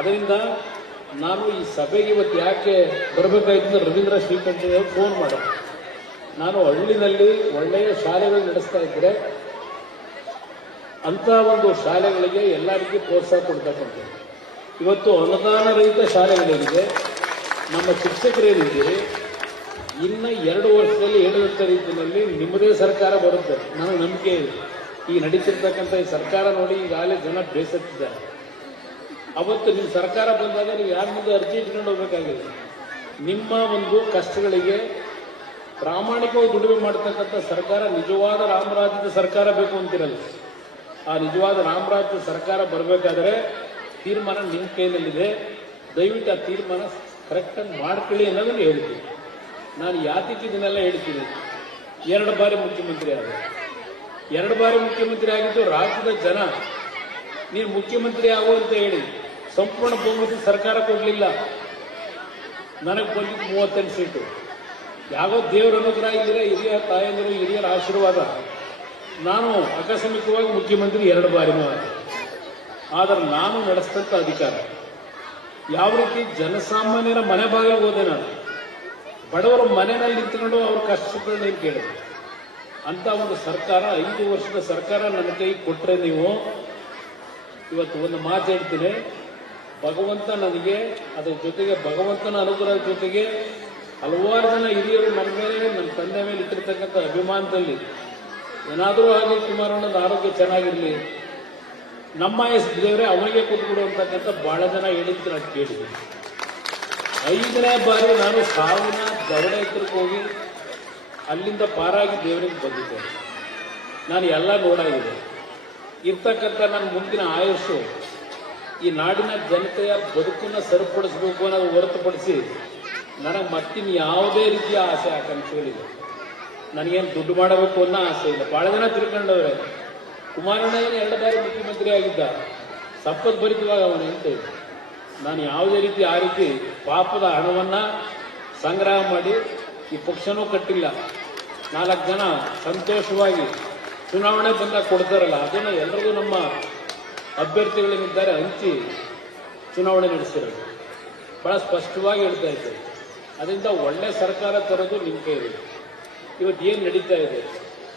ಅದರಿಂದ ನಾನು ಈ ಸಭೆಗೆ ಇವತ್ತು ಯಾಕೆ ಬರಬೇಕಾಯ್ತು ರವೀಂದ್ರ ಶ್ರೀಕಂಠ ಫೋನ್ ಮಾಡ ನಾನು ಹಳ್ಳಿನಲ್ಲಿ ಒಳ್ಳೆಯ ಶಾಲೆಗಳು ನಡೆಸ್ತಾ ಇದ್ರೆ ಅಂತ ಒಂದು ಶಾಲೆಗಳಿಗೆ ಎಲ್ಲರಿಗೂ ಪ್ರೋತ್ಸಾಹ ಕೊಡ್ತಕ್ಕಂಥದ್ದು. ಇವತ್ತು ಅನುದಾನ ರಹಿತ ಶಾಲೆಗಳೇನಿದೆ, ನಮ್ಮ ಶಿಕ್ಷಕರೇನಿದ್ದೀರಿ ಇನ್ನು ಎರಡು ವರ್ಷದಲ್ಲಿ ಹೇಳಿದಂಥ ರೀತಿಯಲ್ಲಿ ನಿಮ್ಮದೇ ಸರ್ಕಾರ ಬರುತ್ತೆ. ನನಗೆ ನಂಬಿಕೆ ಇದೆ. ಈ ನಡೀತಿರ್ತಕ್ಕಂಥ ಈ ಸರ್ಕಾರ ನೋಡಿ ಈಗಾಗಲೇ ಜನ ಬೇಸತ್ತಿದ್ದಾರೆ. ಅವತ್ತು ನಿಮ್ಮ ಸರ್ಕಾರ ಬಂದಾಗ ನೀವು ಯಾರ ಮುಂದೆ ಅರ್ಜಿ ಇಟ್ಕೊಂಡು ಹೋಗ್ಬೇಕಾಗಿದೆ? ನಿಮ್ಮ ಒಂದು ಕಷ್ಟಗಳಿಗೆ ಪ್ರಾಮಾಣಿಕವಾಗಿ ದುಡಿಮೆ ಮಾಡ್ತಕ್ಕಂಥ ಸರ್ಕಾರ ನಿಜವಾದ ರಾಮರಾಜ್ಯದ ಸರ್ಕಾರ ಬೇಕು ಅಂತಿರಲ್ಲ. ಆ ನಿಜವಾದ ರಾಮರಾಜ್ಯದ ಸರ್ಕಾರ ಬರಬೇಕಾದ್ರೆ ತೀರ್ಮಾನ ನಿಮ್ಮ ಕೈನಲ್ಲಿದೆ ದಯವಿಟ್ಟು ಆ ತೀರ್ಮಾನ ಕರೆಕ್ಟಾಗಿ ಮಾಡ್ಕೊಳ್ಳಿ ಅನ್ನೋದನ್ನು ಹೇಳ್ತೀನಿ ನಾನು ಯಾತಿಗೆ ಇದನ್ನೆಲ್ಲ ಹೇಳ್ತೀನಿ? ಎರಡು ಬಾರಿ ಮುಖ್ಯಮಂತ್ರಿ ಆದ ಎರಡು ಬಾರಿ ಮುಖ್ಯಮಂತ್ರಿ ಆಗಿದ್ದು ರಾಜ್ಯದ ಜನ. ನೀನು ಮುಖ್ಯಮಂತ್ರಿ ಆಗು ಅಂತ ಹೇಳಿ. ಸಂಪೂರ್ಣ ಬಹುಮತ ಸರ್ಕಾರ ಕೊಡಲಿಲ್ಲ. ನನಗೆ ಬಂದಿದ್ದು ಮೂವತ್ತೆಂಟು ಸೀಟು. ಯಾಗೋ ದೇವರ ಅನುಗ್ರಹ ಇದ್ರೆ ಹಿರಿಯ ತಾಯಂದಿರು, ಹಿರಿಯರ ಆಶೀರ್ವಾದ. ನಾನು ಆಕಸ್ಮಿಕವಾಗಿ ಮುಖ್ಯಮಂತ್ರಿ ಎರಡು ಬಾರಿ ಮಾಡ ಆದರೆ ನಾನು ನಡೆಸಿದಂಥ ಅಧಿಕಾರ. ಯಾವ ರೀತಿ ಜನಸಾಮಾನ್ಯರ ಮನೆ ಬಾಗಿಲಿಗೆ ಹೋದೆ ನಾನು. ಬಡವರ ಮನೆಯಲ್ಲಿ ನಿಂತ್ಕೊಂಡು ಅವ್ರ ಕಷ್ಟಗಳನ್ನ ಕೇಳಿದೆ ಅಂತ ಒಂದು ಸರ್ಕಾರ, ಐದು ವರ್ಷದ ಸರ್ಕಾರ ನನ್ನ ಕೈ ಕೊಟ್ಟರೆ ನೀವು. ಇವತ್ತು ಒಂದು ಮಾತು ಹೇಳ್ತೀನಿ. ಭಗವಂತ ನನಗೆ, ಅದರ ಜೊತೆಗೆ ಭಗವಂತನ ಅನುಗ್ರಹ ಜೊತೆಗೆ ಹಲವಾರು ಜನ ಹಿರಿಯರು ನನ್ನ ಮೇಲೆ, ನನ್ನ ತಂದೆ ಮೇಲೆ ಇಟ್ಟಿರ್ತಕ್ಕಂಥ ಅಭಿಮಾನದಲ್ಲಿ. ಏನಾದರೂ ಹಾಗೆ ಕುಮಾರಣ್ಣದ ಆರೋಗ್ಯ ಚೆನ್ನಾಗಿರಲಿ. ನಮ್ಮ ಎಸ್ ದೇವರೇ, ಅವನಿಗೆ ಕೂತ್ಬಿಡು ಬಹಳ ಜನ ಹೇಳಿದ್ದು ನಾನು ಕೇಳಿದ್ದೀನಿ ಐದನೇ ಬಾರಿ ನಾನು ಸಾವಿನ ದವಡೆ ಹತ್ರಕ್ಕೆ ಹೋಗಿ ಅಲ್ಲಿಂದ ಪಾರಾಗಿ ದೇವರಿಗೆ ಬಂದಿದ್ದೇನೆ. ನಾನು ಎಲ್ಲ ನೋಡಾಗಿದೆ. ಇರ್ತಕ್ಕಂಥ ನನ್ನ ಮುಂದಿನ ಆಯುಷು ಈ ನಾಡಿನ ಜನತೆಯ ಬದುಕನ್ನ ಸರಿಪಡಿಸಬೇಕು ಅನ್ನೋದು ಹೊರತುಪಡಿಸಿ ನನಗೆ ಮತ್ತಿನ ಯಾವುದೇ ರೀತಿಯ ಆಸೆ ಆಕಾಂಕ್ಷೆಗಳಿದೆ ನನಗೇನು ದುಡ್ಡು ಮಾಡಬೇಕು ಅನ್ನೋ ಆಸೆ ಇಲ್ಲ. ಬಹಳ ಜನ ತಿಳ್ಕೊಂಡವ್ರೆ. ಕುಮಾರಣ್ಣ ಎರಡು ಬಾರಿ ಮುಖ್ಯಮಂತ್ರಿ ಆಗಿದ್ದ. ಸಪ್ಪತ್ ಭರಿತವಾಗ ಅವನು ಹೇಳಿ ನಾನು ಯಾವುದೇ ರೀತಿ ಆ ರೀತಿ ಪಾಪದ ಹಣವನ್ನ ಸಂಗ್ರಹ ಮಾಡಿ ಈ ಪಕ್ಷನೂ ಕಟ್ಟಿಲ್ಲ. ನಾಲ್ಕು ಜನ ಸಂತೋಷವಾಗಿ ಚುನಾವಣೆ ಬಂದಾಗ ಕೊಡ್ತಾರಲ್ಲ, ಅದನ್ನು ಎಲ್ಲರಿಗೂ ನಮ್ಮ ಅಭ್ಯರ್ಥಿಗಳೇನಿದ್ದಾರೆ ಹಂಚಿ ಚುನಾವಣೆ ನಡೆಸಿರೋದು. ಬಹಳ ಸ್ಪಷ್ಟವಾಗಿ ಹೇಳ್ತಾ ಇದ್ದೆ ಅದರಿಂದ ಒಳ್ಳೆ ಸರ್ಕಾರ ತರೋದು ನಿಮ್ಮ ಕೈಯಲ್ಲಿ. ಇವತ್ತು ಏನು ನಡೀತಾ ಇದೆ?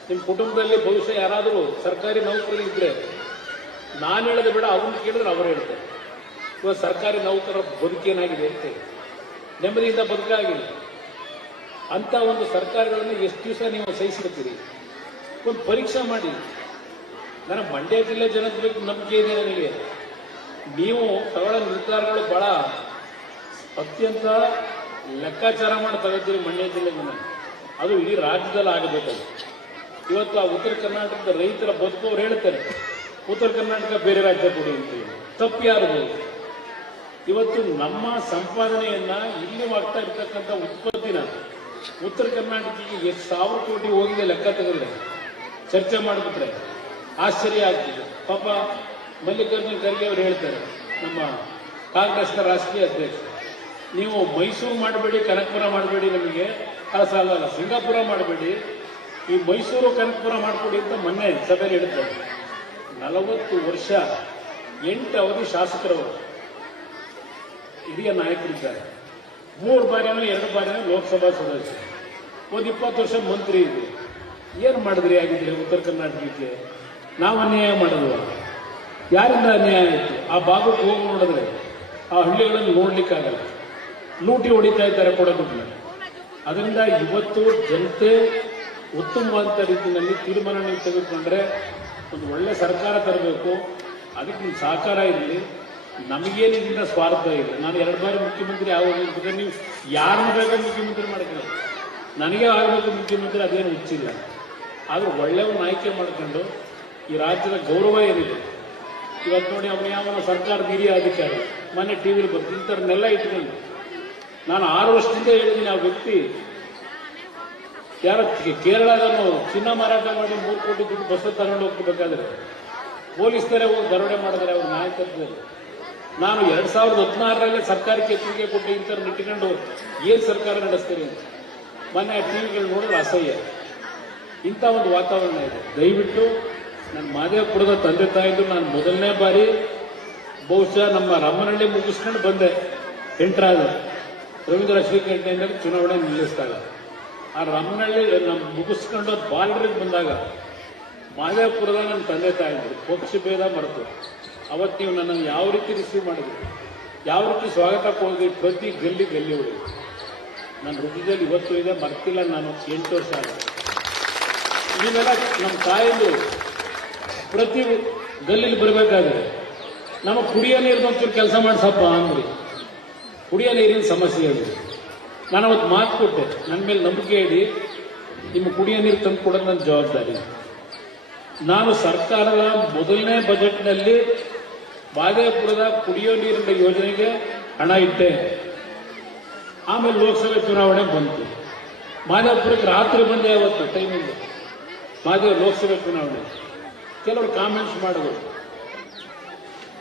ನಿಮ್ಮ ಕುಟುಂಬದಲ್ಲಿ ಬಹುಶಃ ಯಾರಾದರೂ ಸರ್ಕಾರಿ ನೌಕರರು ಇದ್ರೆ ನಾನು ಹೇಳೋದು ಬೇಡ ಅವ್ರನ್ನ ಕೇಳಿದ್ರೆ ಅವರು ಹೇಳ್ತಾರೆ. ಇವತ್ತು ಸರ್ಕಾರಿ ನೌಕರರ ಬದುಕೇನಾಗಿದೆ ಅಂತ ಹೇಳಿ. ನೆಮ್ಮದಿಯಿಂದ ಬದುಕಾಗಿಲ್ಲ ಅಂತ ಒಂದು ಸರ್ಕಾರಗಳನ್ನು ಎಷ್ಟು ದಿವಸ ನೀವು ಸಹಿಸಿರ್ತೀರಿ? ಒಂದು ಪರೀಕ್ಷೆ ಮಾಡಿ. ನನ್ನ ಮಂಡ್ಯ ಜಿಲ್ಲೆ ಜನದ ಬಗ್ಗೆ ನಂಬಿಕೆ ಇದೆ ನನಗೆ. ನೀವು ತಗೊಳ್ಳೋ ನಿರ್ಧಾರಗಳು ಬಹಳ ಅತ್ಯಂತ ಲೆಕ್ಕಾಚಾರ ಮಾಡಿ ತಗೋತೀರಿ ಮಂಡ್ಯ ಜಿಲ್ಲೆ ಜನ ಅದು ಇಡೀ ರಾಜ್ಯದಲ್ಲಿ ಆಗಬೇಕು ಇವತ್ತು ಆ ಉತ್ತರ ಕರ್ನಾಟಕದ ರೈತರ ಬದುಕು ಅವ್ರು ಹೇಳ್ತಾರೆ. ಉತ್ತರ ಕರ್ನಾಟಕ ಬೇರೆ ರಾಜ್ಯ ಕೊಡಿ ಅಂತ ತಪ್ಪು ಯಾರು ಇವತ್ತು ನಮ್ಮ ಸಂಪಾದನೆಯನ್ನ ಇಲ್ಲಿ ಆಗ್ತಾ ಇರ್ತಕ್ಕಂಥ ಉತ್ಪತ್ತಿನ ಉತ್ತರ ಕರ್ನಾಟಕಕ್ಕೆ ಎಷ್ಟು ಸಾವಿರ ಕೋಟಿ ಹೋಗಿದೆ ಲೆಕ್ಕ ತಗೊಂಡ್ರೆ ಚರ್ಚೆ ಮಾಡಿಬಿಟ್ರೆ. ಆಶ್ಚರ್ಯ ಆಗ್ತಿದೆ ಪಾಪ ಮಲ್ಲಿಕಾರ್ಜುನ ಖರ್ಗೆ ಅವರು ಹೇಳ್ತಾರೆ, ನಮ್ಮ ಕಾಂಗ್ರೆಸ್ನ ರಾಷ್ಟ್ರೀಯ ಅಧ್ಯಕ್ಷ, ನೀವು ಮೈಸೂರು ಮಾಡಬೇಡಿ, ಕನಕಪುರ ಮಾಡಬೇಡಿ ನಮಗೆ. ಅಲ್ಲ ಸಾಲ ಅಲ್ಲ, ಸಿಂಗಾಪುರ ಮಾಡಬೇಡಿ. ಈ ಮೈಸೂರು, ಕನಕಪುರ ಮಾಡಿಕೊಡಿ ಅಂತ ಮೊನ್ನೆ ಸಭೆಯಲ್ಲಿ ಹೇಳ್ತಾರೆ ನಲವತ್ತು ವರ್ಷ, ಎಂಟು ಅವಧಿ ಶಾಸಕರವರು ಹಿರಿಯ ನಾಯಕರಿದ್ದಾರೆ. ಮೂರು ಬಾರಿನೂ, ಎರಡು ಬಾರಿನೂ ಲೋಕಸಭಾ ಸದಸ್ಯರು. ಒಂದು ಇಪ್ಪತ್ತು ವರ್ಷ ಮಂತ್ರಿ ಇದೆ. ಏನು ಮಾಡಿದ್ರಿ ಆಗಿದ್ರೆ ಉತ್ತರ ಕರ್ನಾಟಕಕ್ಕೆ? ನಾವು ಅನ್ಯಾಯ ಮಾಡಿದ್ವ. ಯಾರಿಂದ ಅನ್ಯಾಯ ಆಯಿತು? ಆ ಭಾಗಕ್ಕೆ ಹೋಗಿ ನೋಡಿದ್ರೆ ಆ ಹಳ್ಳಿಗಳನ್ನು ನೋಡ್ಲಿಕ್ಕಾಗಲ್ಲ. ಲೂಟಿ ಹೊಡಿತಾ ಇದ್ದಾರೆ ಕೊಡಗುಡ್ನ ಅದರಿಂದ ಇವತ್ತು ಜನತೆ ಉತ್ತಮವಾದಂಥ ರೀತಿಯಲ್ಲಿ ತೀರ್ಮಾನ ತೆಗೆದುಕೊಂಡ್ರೆ ಒಂದು ಒಳ್ಳೆ ಸರ್ಕಾರ ತರಬೇಕು. ಅದಕ್ಕೆ ನಿಮ್ಮ ಸಹಕಾರ ಇರಲಿ. ನಮಗೇನು ಇದರಿಂದ ಸ್ವಾರ್ಥ ಇದೆ ನಾನು ಎರಡು ಬಾರಿ ಮುಖ್ಯಮಂತ್ರಿ ಆಗೋದು ನೀವು ಯಾರನ್ನ ಬೇಕಾದ್ರೂ ಮುಖ್ಯಮಂತ್ರಿ ಮಾಡ್ಕೊಳ್ಳಿ. ನನಗೆ ಆಗಬೇಕು ಮುಖ್ಯಮಂತ್ರಿ ಅದೇನು ಹುಚ್ಚಿಲ್ಲ. ಆದರೂ ಒಳ್ಳೆಯವನ್ನ ಆಯ್ಕೆ ಮಾಡ್ಕೊಂಡು ಈ ರಾಜ್ಯದ ಗೌರವ ಏನಿದೆ? ಇವತ್ತು ನೋಡಿ ಅವನು ಯಾವ ಸರ್ಕಾರದ ಹಿರಿಯ ಅಧಿಕಾರಿ, ಮೊನ್ನೆ ಟಿ ವಿಲಿ ಬರ್ತೀನಿ ಇಂಥವ್ರನ್ನೆಲ್ಲ ಇಟ್ಕೊಂಡು ನಾನು ಆರು ವರ್ಷದಿಂದ ಹೇಳಿದ್ದೀನಿ ಆ ವ್ಯಕ್ತಿ. ಯಾರ ಕೇರಳದನ್ನು ಚಿನ್ನ ಮಾರಾಟ ಮಾಡಿ ಮೂರು ಕೋಟಿ ದುಡ್ಡು ಬಸ್ ತಗೊಂಡು ಹೋಗ್ಬೇಕಾದ್ರೆ ಪೊಲೀಸರೇ ಹೋಗಿ ದರೋಡೆ ಮಾಡಿದ್ರೆ ಅವ್ರ ನಾಯಕತ್ವದಲ್ಲಿ ನಾನು ಎರಡ್ ಸಾವಿರದ ಹದಿನಾರರಲ್ಲಿ ಸರ್ಕಾರಕ್ಕೆ ಎಚ್ಚರಿಕೆ ಕೊಟ್ಟು ಇಂಥವ್ರನ್ನ ಇಟ್ಕೊಂಡು ಏನ್ ಸರ್ಕಾರ ನಡೆಸ್ತೀರಿ ಅಂತ. ಮೊನ್ನೆ ಟಿವಿಗಳು ನೋಡಿದ್ರೆ ಅಸಹ್ಯ. ಇಂಥ ಒಂದು ವಾತಾವರಣ ಇದೆ. ದಯವಿಟ್ಟು ನನ್ನ ಮಾದೇವಪುರದ ತಂದೆ ತಾಯಿದ್ರು ನಾನು ಮೊದಲನೇ ಬಾರಿ ಬಹುಶಃ ನಮ್ಮ ರಾಮನಹಳ್ಳಿ ಮುಗಿಸ್ಕೊಂಡು ಬಂದೆ. ಎಂಟ್ರಾದ ರವೀಂದ್ರ ಶ್ರೀಕಂಠೆಯಿಂದ ಚುನಾವಣೆ ನಿಲ್ಲಿಸಿದಾಗ. ಆ ರಾಮನಹಳ್ಳಿ ನಮ್ಮ ಮುಗಿಸ್ಕೊಂಡು ಬಾಲ್ಯರಿಗೆ ಬಂದಾಗ ಮಾದೇವಪುರದ ನನ್ನ ತಂದೆ ತಾಯಿದ್ರು ಪಕ್ಷ ಭೇದ ಮರೆತು. ಅವತ್ತು ನೀವು ನನ್ನನ್ನು ಯಾವ ರೀತಿ ರಿಸೀವ್ ಮಾಡಿದ್ರು? ಯಾವ ರೀತಿ ಸ್ವಾಗತ ಕೊಡಿದ್ರಿ ಪ್ರತಿ ಗಲ್ಲಿ ಗಲ್ಲಿ ಹೊಡೆದು ನನ್ನ ಹೃದಯದಲ್ಲಿ ಇವತ್ತು ಇದೆ, ಮರ್ತಿಲ್ಲ ನಾನು ಎಂಟು ವರ್ಷ ಆಗಿದೆ ನೀವೆಲ್ಲ ನಮ್ಮ ತಾಯಿದು ಪ್ರತಿ ಗಲ್ಲಿಲಿ ಬರಬೇಕಾದ್ರೆ ನಮಗೆ ಕುಡಿಯೋ ನೀರು ಒಂಚೂರು ಕೆಲಸ ಮಾಡಿಸಪ್ಪ ಅಂದ್ರಿ. ಕುಡಿಯೋ ನೀರಿನ ಸಮಸ್ಯೆ ಇದೆ ನಾನು ಅವತ್ತು ಮಾತು ಕೊಟ್ಟೆ ನನ್ನ ಮೇಲೆ ನಂಬಿಕೆ ಇಡಿ, ನಿಮ್ಮ ಕುಡಿಯೋ ನೀರು ತಂದು ಕೊಡೋದು ನನ್ನ ಜವಾಬ್ದಾರಿ. ನಾನು ಸರ್ಕಾರದ ಮೊದಲನೇ ಬಜೆಟ್ನಲ್ಲಿ ಬಾಗೇಪುರದ ಕುಡಿಯೋ ನೀರಿನ ಯೋಜನೆಗೆ ಹಣ ಇಟ್ಟೆ. ಆಮೇಲೆ ಲೋಕಸಭೆ ಚುನಾವಣೆ ಬಂತು. ಮಾದೇವಪುರಕ್ಕೆ ರಾತ್ರಿ ಬಂದೆ ಅವತ್ತು ಟೈಮಿಂದ ಮಾದೇವ ಲೋಕಸಭೆ ಚುನಾವಣೆ. ಕೆಲವರು ಕಾಮೆಂಟ್ಸ್ ಮಾಡಿದ್ರು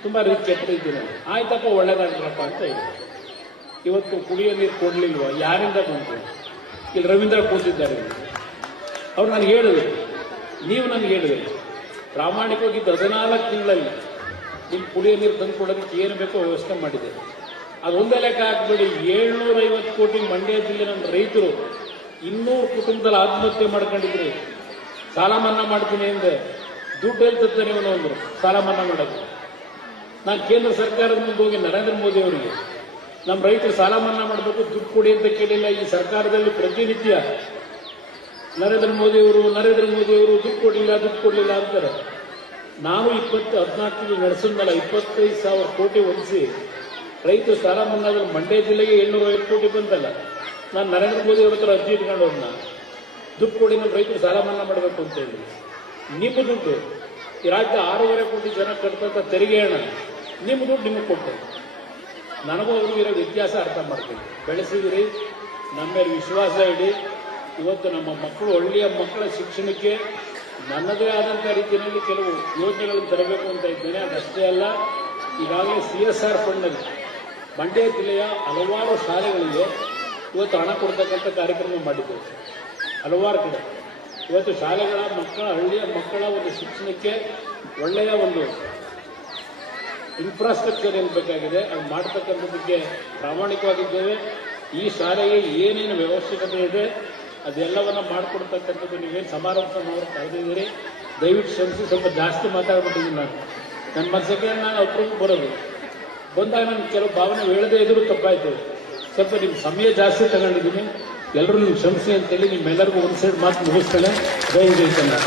ತುಂಬ ರೀತಿ ಕೆಟ್ಟಿದ್ದೀನಿ ಆಯ್ತಪ್ಪ ಒಳ್ಳೇದಾಗ್ರಪ್ಪ ಅಂತ ಹೇಳಿ ಇವತ್ತು ಕುಡಿಯೋ ನೀರು ಕೊಡ್ಲಿಲ್ವ? ಯಾರಿಂದ ಬಂತು? ಇಲ್ಲಿ ರವೀಂದ್ರ ಕೂತಿದ್ದಾರೆ. ಅವ್ರು ನನಗೆ ಹೇಳಿದ್ರು. ನೀವು ನನಗೆ ಹೇಳಿದ್ರಿ. ಪ್ರಾಮಾಣಿಕವಾಗಿ ಹದಿನಾಲ್ಕು ತಿಂಗಳಲ್ಲಿ ನಿಮ್ಮ ಕುಡಿಯೋ ನೀರು ತಂದು ಕೊಡೋದಕ್ಕೆ ಏನು ಬೇಕೋ ವ್ಯವಸ್ಥೆ ಮಾಡಿದೆ. ಅದೊಂದೇ ಲೆಕ್ಕ ಹಾಕ್ಬೇಡಿ ಏಳ್ನೂರ ಐವತ್ತು ಕೋಟಿ ಮಂಡ್ಯ ಜಿಲ್ಲೆ ನಮ್ಮ ರೈತರು ಇನ್ನೂರು ಕುಟುಂಬದಲ್ಲಿ ಆತ್ಮಹತ್ಯೆ ಮಾಡ್ಕೊಂಡಿದ್ರಿ. ಸಾಲ ಮನ್ನಾ ಮಾಡ್ತೀನಿ ಎಂದೆ ದುಡ್ಡು ತರ್ತಾರೆ ಇವನು ಅಂದ್ರು ಸಾಲ ಮನ್ನಾ ಮಾಡೋದು. ನಾನು ಕೇಂದ್ರ ಸರ್ಕಾರದ ಮುಂದೆ ಹೋಗಿ ನರೇಂದ್ರ ಮೋದಿ ಅವರಿಗೆ ನಮ್ಮ ರೈತರು ಸಾಲ ಮನ್ನಾ ಮಾಡಬೇಕು, ದುಡ್ಡು ಕೊಡಿ ಅಂತ ಕೇಳಿಲ್ಲ. ಈ ಸರ್ಕಾರದಲ್ಲಿ ಪ್ರತಿನಿತ್ಯ ನರೇಂದ್ರ ಮೋದಿ ಅವರು, ನರೇಂದ್ರ ಮೋದಿ ಅವರು ದುಡ್ಡು ಕೊಡಲಿಲ್ಲ ದುಡ್ಡು ಕೊಡಲಿಲ್ಲ ಅಂತಾರೆ. ನಾವು ಇಪ್ಪತ್ತು, ಹದಿನಾಲ್ಕು ನಡೆಸಿದ್ನಲ್ಲ ಇಪ್ಪತ್ತೈದು ಸಾವಿರ ಕೋಟಿ ಹೊಂದಿಸಿ ರೈತರು ಸಾಲ ಮನ್ನಾದಲ್ಲಿ ಮಂಡ್ಯ ಜಿಲ್ಲೆಗೆ ಏಳ್ನೂರ ಐವತ್ತು ಕೋಟಿ ಬಂತಲ್ಲ. ನಾನು ನರೇಂದ್ರ ಮೋದಿ ಅವ್ರ ಹತ್ರ ಅರ್ಜಿ ಇಟ್ಕೊಂಡು ಹೋದ್ನ. ದುಡ್ಡು ಕೊಡಿ ನಮ್ಮ ರೈತರು ಸಾಲ ಮನ್ನಾ ಮಾಡಬೇಕು ಅಂತ ಹೇಳಿ. ನಿಮ್ಮ ದುಡ್ಡು. ಈ ರಾಜ್ಯ ಆರೂವರೆ ಕೋಟಿ ಜನ ಕಟ್ತಂತ ತೆರಿಗೆ ಹಣ, ನಿಮ್ಮ ದುಡ್ಡು ನಿಮಗೆ ಕೊಟ್ಟೆ ನನಗೂ ಅವ್ರಿಗೂ ಇರೋ ವ್ಯತ್ಯಾಸ ಅರ್ಥ ಮಾಡ್ತೀನಿ. ಬೆಳೆಸಿದಿರಿ, ನಮ್ಮ ಮೇಲೆ ವಿಶ್ವಾಸ ಇಡಿ. ಇವತ್ತು ನಮ್ಮ ಮಕ್ಕಳು, ಒಳ್ಳೆಯ ಮಕ್ಕಳ ಶಿಕ್ಷಣಕ್ಕೆ ನನ್ನದೇ ಆದಂಥ ರೀತಿಯಲ್ಲಿ ಕೆಲವು ಯೋಜನೆಗಳನ್ನು ತರಬೇಕು ಅಂತ ಇದ್ದೇನೆ. ಅದಷ್ಟೇ ಅಲ್ಲ, ಈಗಾಗಲೇ ಸಿ ಎಸ್ ಆರ್ ಫಂಡ್ನಲ್ಲಿ ಮಂಡ್ಯ ಜಿಲ್ಲೆಯ ಹಲವಾರು ಶಾಲೆಗಳಿಗೆ ಇವತ್ತು ಹಣ ಕೊಡ್ತಕ್ಕಂಥ ಕಾರ್ಯಕ್ರಮ ಮಾಡಿದ್ದೇವೆ. ಹಲವಾರು ಕಡೆ. ಇವತ್ತು ಶಾಲೆಗಳ ಮಕ್ಕಳ, ಹಳ್ಳಿಯ ಮಕ್ಕಳ ಒಂದು ಶಿಕ್ಷಣಕ್ಕೆ ಒಳ್ಳೆಯ ಒಂದು ಇನ್ಫ್ರಾಸ್ಟ್ರಕ್ಚರ್ ಏನು ಬೇಕಾಗಿದೆ, ಅದು ಮಾಡ್ತಕ್ಕಂಥದ್ದಕ್ಕೆ ಪ್ರಾಮಾಣಿಕವಾಗಿದ್ದೇವೆ. ಈ ಶಾಲೆಗೆ ಏನೇನು ಅವಶ್ಯಕತೆ ಇದೆ, ಅದೆಲ್ಲವನ್ನ ಮಾಡಿಕೊಡ್ತಕ್ಕಂಥದ್ದು ನೀವೇನು ಸಮಾರಂಭ ಮಾಡಿ ಕರೆದಿದ್ದೀರಿ. ದಯವಿಟ್ಟು ಶ್ರಮಿಸಿ ಸ್ವಲ್ಪ ಜಾಸ್ತಿ ಮಾತಾಡ್ಬಿಟ್ಟಿದ್ದೀನಿ ನಾನು. ನನ್ನ ಮನಸ್ಸಿಗೆ ನಾನು ಅಪ್ರೂವ್ ಬರೋದು. ಬಂದಾಗ ನಾನು ಕೆಲವು ಭಾವನೆ ಹೇಳದೇ ಇದ್ರೂ ತಪ್ಪಾಯಿತು. ಸ್ವಲ್ಪ ನಿಮ್ಮ ಸಮಯ ಜಾಸ್ತಿ ತಗೊಂಡಿದ್ದೀನಿ. ಎಲ್ಲರೂ ನೀವು ಕ್ಷಮಿಸಿ ಅಂತೇಳಿ ನಿಮ್ಮೆಲ್ಲರಿಗೂ ಒಂದು ಸೈಡ್ ಮಾತು ಮುಗಿಸ್ತೇನೆ. ಜೈ ಜೈ ಕನ್ನಡ.